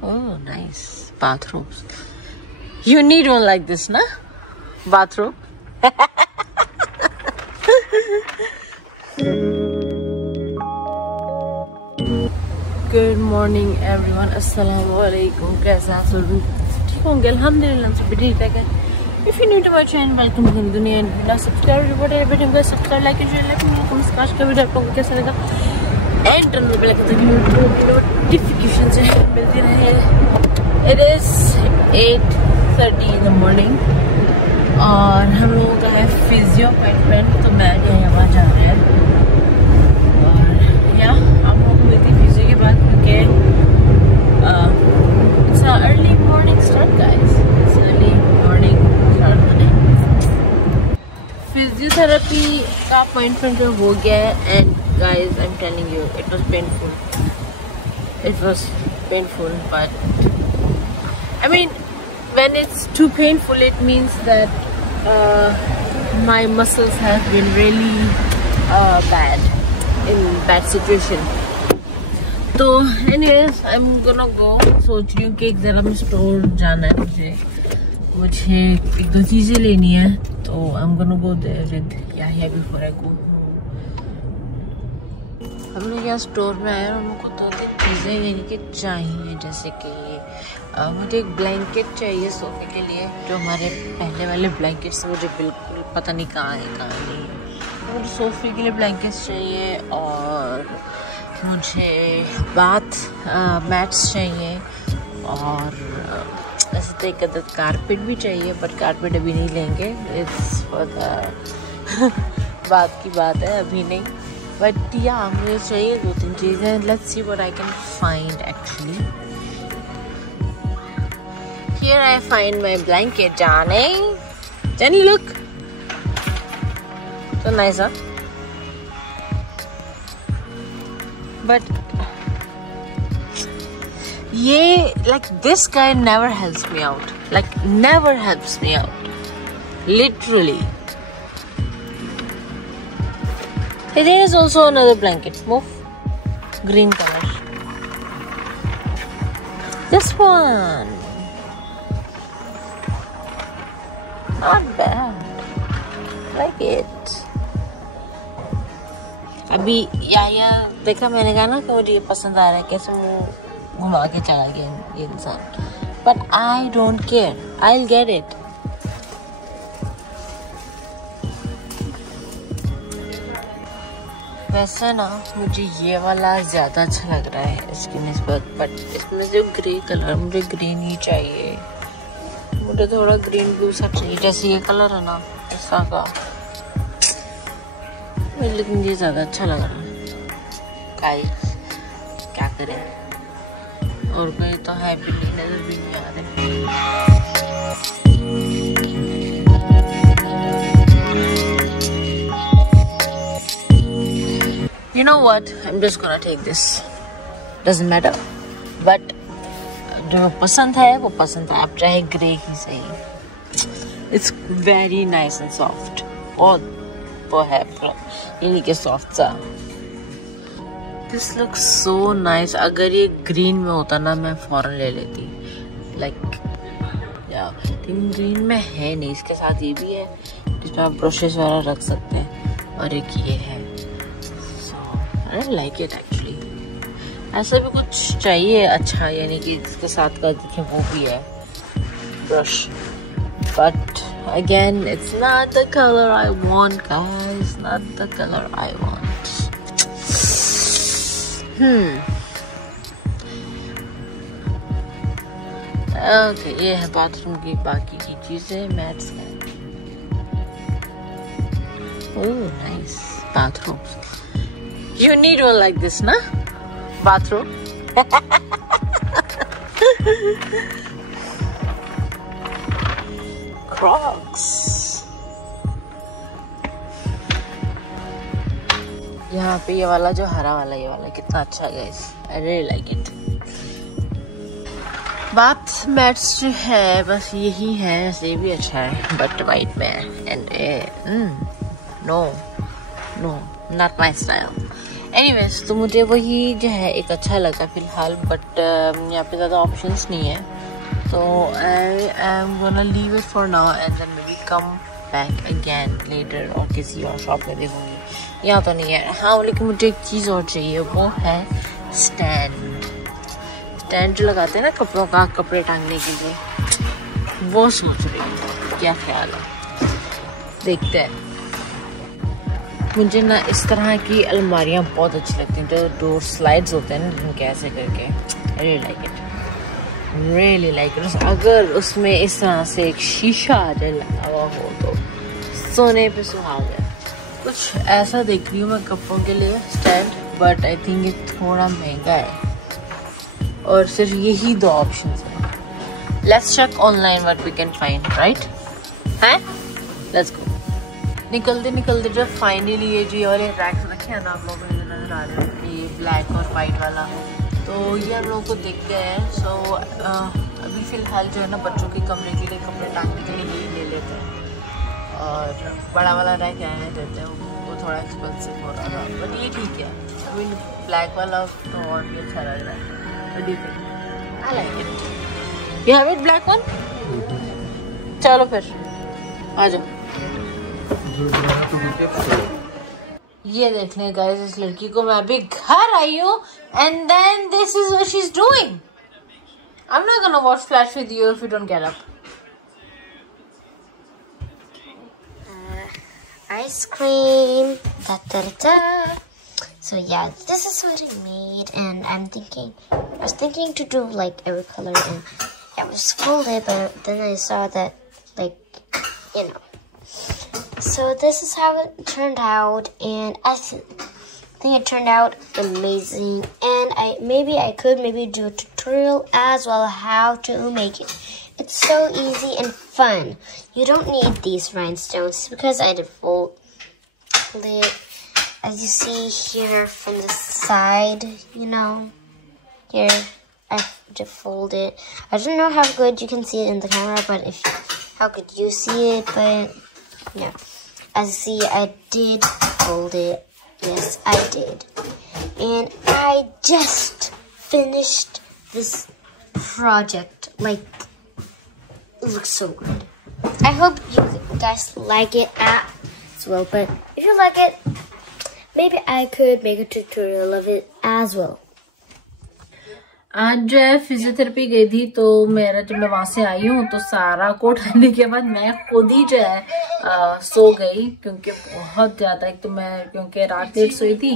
Oh, nice. Bathrooms. You need one like this, na? Bathroom. Good morning, everyone. Assalamu alaikum. कैसे आप सब ठीक होंगे? अल्हम्दुलिल्लाह सब ठीक है. If you're new to my channel, welcome to Duniya. And subscribe, revert, everything. Subscribe, like, and share. Let me know comments. काश का वीडियो आप लोगों को कैसा लगा? And turn the bell icon ताकि notifications मिलती रहे. It is 8:30 in the morning. और हम लोगों का है फिजियो अपॉइंटमेंट. तो मैं यहाँ जा रहे हैं. और या हम लोग मिलती फिजियो के बाद क्योंकि it's an early morning start, guys. It's early morning start today. Physiotherapy का अपॉइंटमेंट जो हो गया है. And guys, I'm telling you, it was painful. It was painful, but I mean, when it's too painful, it means that my muscles have been really bad situation. तो anyways, I'm gonna go. सोच रही हूँ कि एक जरा मैं store जाना है. मुझे एक दो चीजें लेनी है. तो I'm gonna go there with yahya before I go. हम लोग यहाँ स्टोर में आए और हमको तो चीज़ें लेने की चाहिए. जैसे कि मुझे एक ब्लैंकेट चाहिए सोफे के लिए. जो हमारे पहले वाले ब्लैंकेट्स मुझे बिल्कुल पता नहीं कहाँ है कहाँ नहीं है. तो मुझे सोफे के लिए ब्लैंकेट्स चाहिए. और मुझे बाथ मैट्स चाहिए. और ऐसे तो एक अदद कारपेट भी चाहिए. बट कारपेट अभी नहीं लेंगे. इट्स फॉर द बात की बात है, अभी नहीं. बट या मुझे चाहिए दो तीन चीज़ें. Let's see what I can find actually. Here I find my blanket. Johnny, look. So nice, huh? But ये like this guy never helps me out. Like never helps me out. Literally. There is also another blanket. Move. Green color. This one. Not bad. Like it. अभी यहया देखा मैंने कहा ना कि मुझे ये पसंद आ रहा है. कैसे वो घुमा के चला गया ये इंसान. But I don't care. I'll get it. वैसे ना मुझे ये वाला ज़्यादा अच्छा लग रहा है इसकी निस्बत. बट इसमें जो ग्रे कलर, मुझे ग्रीन ही चाहिए. मुझे थोड़ा ग्रीन ब्लू सा चाहिए. जैसे ये कलर है ना ऐसा का. लेकिन ये ज़्यादा अच्छा लग रहा है. क्या करें. और कोई तो है भी नहीं, नजर भी नहीं आ रहे. You know what? I'm just gonna take this. Doesn't matter. But जो पसंद है वो पसंद है. आप चाहे ग्रे ही सही. It's very nice and soft. वो है यानी कि सॉफ्ट सा. This looks so nice. अगर ये ग्रीन में होता ना मैं फौरन ले लेती. Like लेकिन ग्रीन में है नहीं. इसके साथ ये भी है जिसमें आप ब्रशेस वगैरह रख सकते हैं. और एक ये है. I like it actually. ऐसा भी कुछ चाहिए अच्छा, यानी कि इसके साथ का देखें वो भी है brush. But again, it's not the color I want, guys. Not the color I want. Okay, ये है बाथरूम की बाकी की चीजें. मैट्स हैं. Oh, nice bathrooms. You need one like this, na? Bathroom. Crocs. यहाँ पे ये वाला जो हरा वाला ये वाला कितना अच्छा है guys. I really like it. Bath mats जो है बस यही है. ये भी अच्छा है बट वाइट में. And no, not my style. Anyways तो मुझे वही जो है एक अच्छा लगा फिलहाल, बट यहाँ पे ज़्यादा ऑप्शंस नहीं है, तो I am gonna leave it for now and then maybe come back again later और किसी और शॉप में देखूँगी। यहाँ तो नहीं है। हाँ लेकिन मुझे एक चीज़ और चाहिए, वो है स्टैंड। स्टैंड जो लगाते हैं ना कपड़ों का, कपड़े टांगने के लिए, वो सोच रही हूँ, क्या ख्याल है, देखते हैं। मुझे ना इस तरह की अलमारियाँ बहुत अच्छी लगती हैं, जो डोर स्लाइड्स होते हैं ना जिनके ऐसे करके, really like it, really like it. अगर उसमें इस तरह से एक शीशा आ जाए लगा हुआ हो तो सोने पे सुहागा। कुछ ऐसा देख रही हूँ मैं कपड़ों के लिए स्टैंड, बट आई थिंक ये थोड़ा महंगा है और सिर्फ यही दो ऑप्शन है। Let's check online what we can find, right हैं? Let's go. निकलते निकलते जब फाइनली ये जी वाले रैक्स रखे हैं ना, आप लोगों को नजर आ रहे हैं, ये ब्लैक और वाइट वाला, तो ये हम लोगों को दिख गए हैं। सो अभी फ़िलहाल जो है ना बच्चों के कमरे के लिए, कपड़े टांगने के लिए यही ले लेते हैं, और बड़ा वाला रैक रहने देते हैं, वो थोड़ा एक्सपेंसिव हो रहा था, बट ये ठीक है। अभी ब्लैक वाला तो और भी अच्छा लग रहा है। I like it. You have it, black one? चलो फिर आ जाओ। ये देख लें गाइस, इस लड़की को मैं अभी घर आई हूँ and then this is what she's doing. I'm not gonna watch Flash with you if you don't get up. Ice cream. Da da da da. So yeah, this is what I made, and I was thinking to do like every color, and I was folded, but then I saw that, like, you know. So this is how it turned out, and I think it turned out amazing. And maybe I could do a tutorial as well how to make it. It's so easy and fun. You don't need these rhinestones because I did fold it. As you see here from the side, you know, here I just fold it. I don't know how good you can see it in the camera, but how could you see it? But yeah, as you see, I did fold it. Yes, I did, and I just finished this project. Like, it looks so good. I hope you guys like it as well. But if you like it, maybe I could make a tutorial of it as well. आज जो है physiotherapy गई थी, तो मेरा जब मैं वहां से आई हूँ तो सारा को उठाने के बाद मैं खुद ही जो है सो गई, क्योंकि बहुत ज्यादा, एक तो मैं क्योंकि रात लेट सोई थी,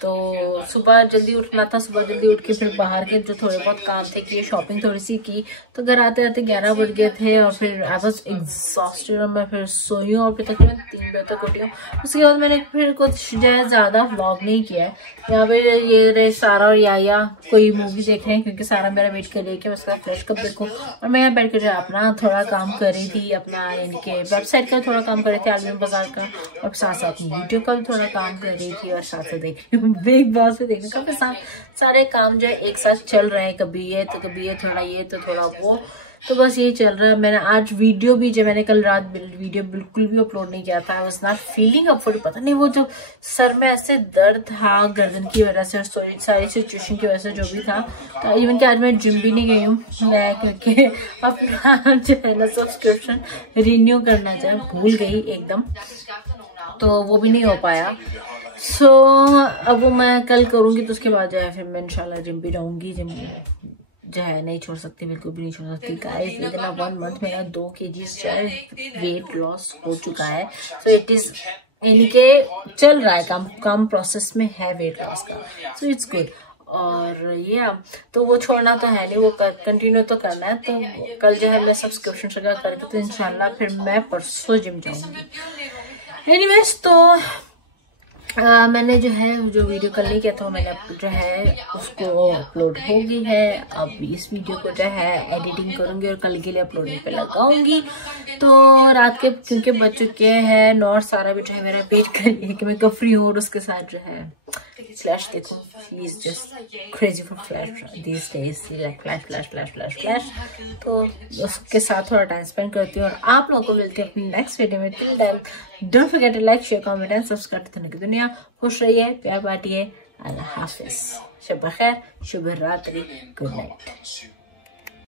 तो सुबह जल्दी उठना था। सुबह जल्दी उठ के फिर बाहर के जो थोड़े बहुत काम थे कि शॉपिंग थोड़ी सी की, तो घर आते आते 11 बज गए थे, और फिर आई वाज एग्जॉस्टेड, और मैं फिर सोई हूँ और फिर तकरीबन 3 बजे तक उठी हूँ। उसके बाद मैंने फिर कुछ जो है ज्यादा व्लॉग नहीं किया है। यहाँ पे ये रहे सारा और यहया कोई मूवी देख रहे हैं, क्योंकि सारा मेरा वेट कर रही है कि मैं उसका फ्लैश कब देखूं, और मैं यहाँ बैठ कर अपना थोड़ा काम कर रही थी, अपना यानी कि वेबसाइट का थोड़ा काम कर रही थी, आलमी बाजार का, और साथ साथ यूट्यूब का भी थोड़ा काम कर रही थी, और साथ साथ देख रही हूँ बिग बॉस भी देखने का। साथ सारे काम जो है एक साथ चल रहे हैं, कभी ये तो कभी ये तो थोड़ा वो, तो बस यही चल रहा है। मैंने आज वीडियो भी जो मैंने कल रात वीडियो बिल्कुल भी अपलोड नहीं किया था। I was not feeling up for, पता नहीं वो जो सर में ऐसे दर्द था गर्दन की वजह से, और सारी सिचुएशन की वजह से जो भी था, तो इवन कि आज मैं जिम भी नहीं गई हूँ मैं, क्योंकि अपना जो है ना सब्सक्रिप्शन रिन्यू करना चाहे भूल गई एकदम, तो वो भी नहीं हो पाया। सो अब वो मैं कल करूँगी, तो उसके बाद जो है फिर मैं इंशाल्लाह जिम भी जाऊँगी। जिम जो है नहीं छोड़ सकती, बिल्कुल भी नहीं छोड़ सकती गाइस। इतना 1 मंथ मेरा 2 kg जो है वेट लॉस हो चुका है। सो इट इज यानी कि चल रहा है, काम प्रोसेस में है वेट लॉस का, सो इट्स गुड। और ये तो वो छोड़ना तो है नहीं, वो कंटिन्यू तो करना है। तो कल जो है मैं सब्सक्रिप्शन वगैरह करके, तो इंशाल्लाह फिर मैं परसों जिम जाऊंगी। एनीवेज तो मैंने जो वीडियो कल नहीं किया था, मैंने जो है उसको अपलोड हो गई है। अब इस वीडियो को जो है एडिटिंग करूंगी और कल के लिए अपलोडिंग पे लगाऊंगी। तो रात के क्योंकि बज चुके हैं 9, सारा भी जो है मेरा वेट कर रही है कि मैं कब फ्री हूँ, और उसके साथ जो है फ्लैश देखो, she is just crazy for flash this days, like flash. तो उसके साथ थोड़ा टाइम स्पेंड करती हूँ, और आप लोगों को मिलती है अपनी नेक्स्ट वीडियो में। Till then don't forget to like, share, comment and subscribe to Dhanak Duniya. खुश रहिए, प्यार बांटिए, Allah Hafiz. Shab Khair, Shubh Ratri. Good night.